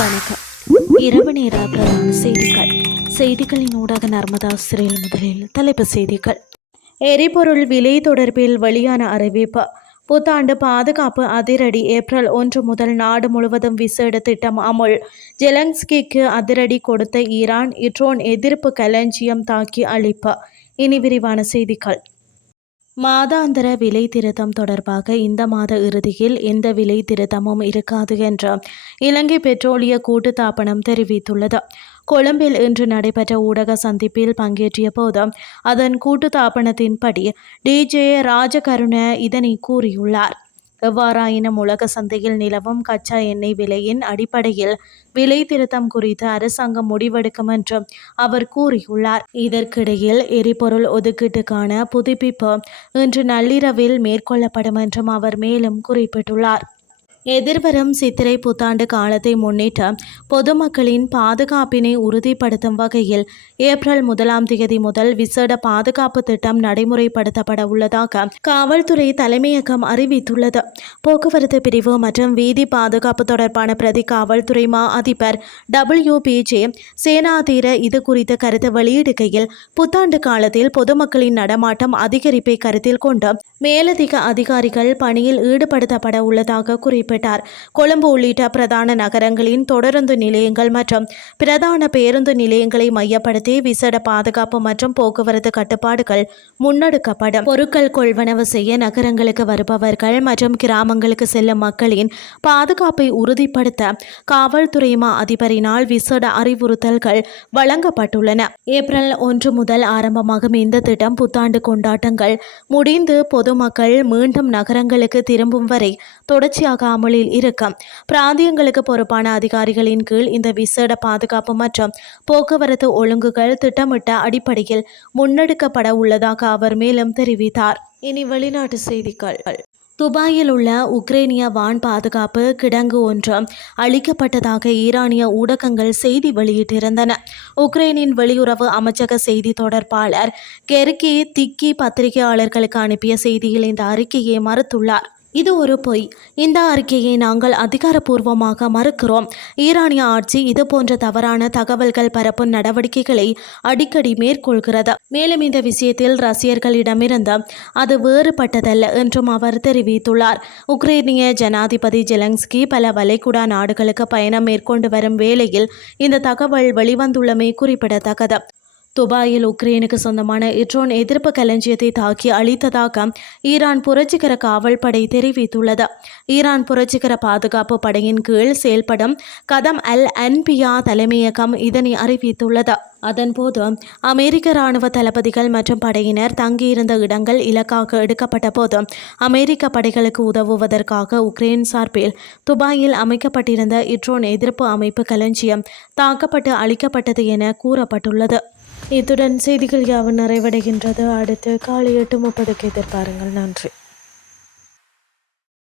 வணக்கம். இரவு நேர பிரதான செய்திகளின் ஊடாக நர்மதா சிறையில் முதலில் தலைப்புச் செய்திகள். எரிபொருள் விலை தொடர்பில் வெளியான அறிவிப்பு. புத்தாண்டு பாதுகாப்பு அதிரடி. ஏப்ரல் 1 முதல் நாடு முழுவதும் விசேட திட்டம் அமுல். ஜெலன்ஸ்கிக்கு அதிரடி கொடுத்த ஈரான். ட்ரோன் எதிர்ப்பு களஞ்சியம் தாக்கி அழிப்பு. இனி விரிவான செய்திகள். மாதாந்திர விலை திருத்தம் தொடர்பாக இந்த மாத இறுதியில் எந்த விலை திருத்தமும் இருக்காது என்று இலங்கை பெட்ரோலிய கூட்டுத்தாபனம் தெரிவித்துள்ளது. கொழும்பில் இன்று நடைபெற்ற ஊடக சந்திப்பில் பங்கேற்றிய போது அதன் கூட்டுத்தாபனத்தின்படி டிஜே ராஜகருண இதனை கூறியுள்ளார். எவ்வாறாயினும் உலக சந்தையில் நிலவும் கச்சா எண்ணெய் விலையின் அடிப்படையில் விலை திருத்தம் குறித்து அரசாங்கம் முடிவெடுக்கும் என்று அவர் கூறியுள்ளார். இதற்கிடையில் எரிபொருள் ஒதுக்கீட்டுக்கான புதுப்பிப்பு இன்று நள்ளிரவில் மேற்கொள்ளப்படும் என்றும் அவர் மேலும் குறிப்பிட்டுள்ளார். எதிர்வரும் சித்திரை புத்தாண்டு காலத்தை முன்னிட்டு பொதுமக்களின் பாதுகாப்பினை உறுதிப்படுத்தும் வகையில் ஏப்ரல் 1 முதல் விசேட பாதுகாப்பு திட்டம் நடைமுறைப்படுத்தப்பட உள்ளதாக காவல்துறை தலைமையகம் அறிவித்துள்ளது. போக்குவரத்து பிரிவு மற்றும் வீதி பாதுகாப்பு தொடர்பான பிரதி காவல்துறை மா அதிபர் WPJ சேனாதீர இது குறித்த கருத்து வெளியிடுகையில், புத்தாண்டு காலத்தில் பொதுமக்களின் நடமாட்டம் அதிகரிப்பை கருத்தில் கொண்டு மேலதிக அதிகாரிகள் பணியில் ஈடுபடுத்தப்பட உள்ளதாக குறிப்பிட்டார். கொழும்பு உள்ளிட்ட பிரதான நகரங்களின் தொடருந்து நிலையங்கள் மற்றும் பிரதான பேருந்து நிலையங்களை மையப்படுத்தி விசேட பாதுகாப்பு மற்றும் போக்குவரத்து கட்டுப்பாடுகள் முன்னெடுக்கப்படும். பொருட்கள் கொள்வனவு செய்ய நகரங்களுக்கு வருபவர்கள் மற்றும் கிராமங்களுக்கு செல்லும் மக்களின் பாதுகாப்பை உறுதிப்படுத்த காவல்துறை மா அதிபரினால் விசேட அறிவுறுத்தல்கள் வழங்கப்பட்டுள்ளன. ஏப்ரல் 1 முதல் ஆரம்பமாகும் இந்த திட்டம் புத்தாண்டு கொண்டாட்டங்கள் முடிந்து பொதுமக்கள் மீண்டும் நகரங்களுக்கு திரும்பும் வரை தொடர்ச்சியாக அமலில் இருக்கும். பிராந்தியங்களுக்கு பொறுப்பான அதிகாரிகளின் கீழ் இந்த விசேட பாதுகாப்பு மற்றும் போக்குவரத்து ஒழுங்குகள் திட்டமிட்ட அடிப்படையில் முன்னெடுக்கப்பட உள்ளதாக அவர் மேலும் தெரிவித்தார். இனி வெளிநாட்டு செய்திகள். துபாயில் உள்ள உக்ரைனிய வான் பாதுகாப்பு கிடங்கு ஒன்று அளிக்கப்பட்டதாக ஈரானிய ஊடகங்கள் செய்தி வெளியிட்டிருந்தன. உக்ரைனின் வெளியுறவு அமைச்சக செய்தி தொடர்பாளர் கெர்கி திக்கி பத்திரிகையாளர்களுக்கு அனுப்பிய செய்தியில் இந்த அறிக்கையை மறுத்துள்ளார். இது ஒரு பொய். இந்த அறிக்கையை நாங்கள் அதிகாரப்பூர்வமாக மறுக்கிறோம். ஈரானிய ஆட்சி இதுபோன்ற தவறான தகவல்கள் பரப்பும் நடவடிக்கைகளை அடிக்கடி மேற்கொள்கிறது. மேலும் இந்த விஷயத்தில் ரஷ்யர்களிடமிருந்து அது வேறுபட்டதல்ல என்றும் அவர் தெரிவித்துள்ளார். உக்ரைனிய ஜனாதிபதி ஜெலன்ஸ்கி பல வளைகுடா நாடுகளுக்கு பயணம் மேற்கொண்டு வரும் வேளையில் இந்த தகவல் வெளிவந்துள்ளமை குறிப்பிடத்தக்கது. துபாயில் உக்ரைனுக்கு சொந்தமான ட்ரோன் எதிர்ப்பு களஞ்சியத்தை தாக்கி அழித்ததாக ஈரான் புரட்சிகர காவல் படை தெரிவித்துள்ளது. ஈரான் புரட்சிகர பாதுகாப்பு படையின் கீழ் செயல்படும் கதம் அல் அன்பியா தலைமையகம் இதனை அறிவித்துள்ளது. அதன்போது அமெரிக்க இராணுவ தளபதிகள் மற்றும் படையினர் தங்கியிருந்த இடங்கள் இலக்காக எடுக்கப்பட்ட போது அமெரிக்க படைகளுக்கு உதவுவதற்காக உக்ரைன் சார்பில் துபாயில் அமைக்கப்பட்டிருந்த ட்ரோன் எதிர்ப்பு அமைப்பு களஞ்சியம் தாக்கப்பட்டு அழிக்கப்பட்டது என கூறப்பட்டுள்ளது. இத்துடன் செய்திகள் யாவும் நிறைவடைகின்றது. அடுத்து காலை 8:30 எதிர்பாருங்கள். நன்றி.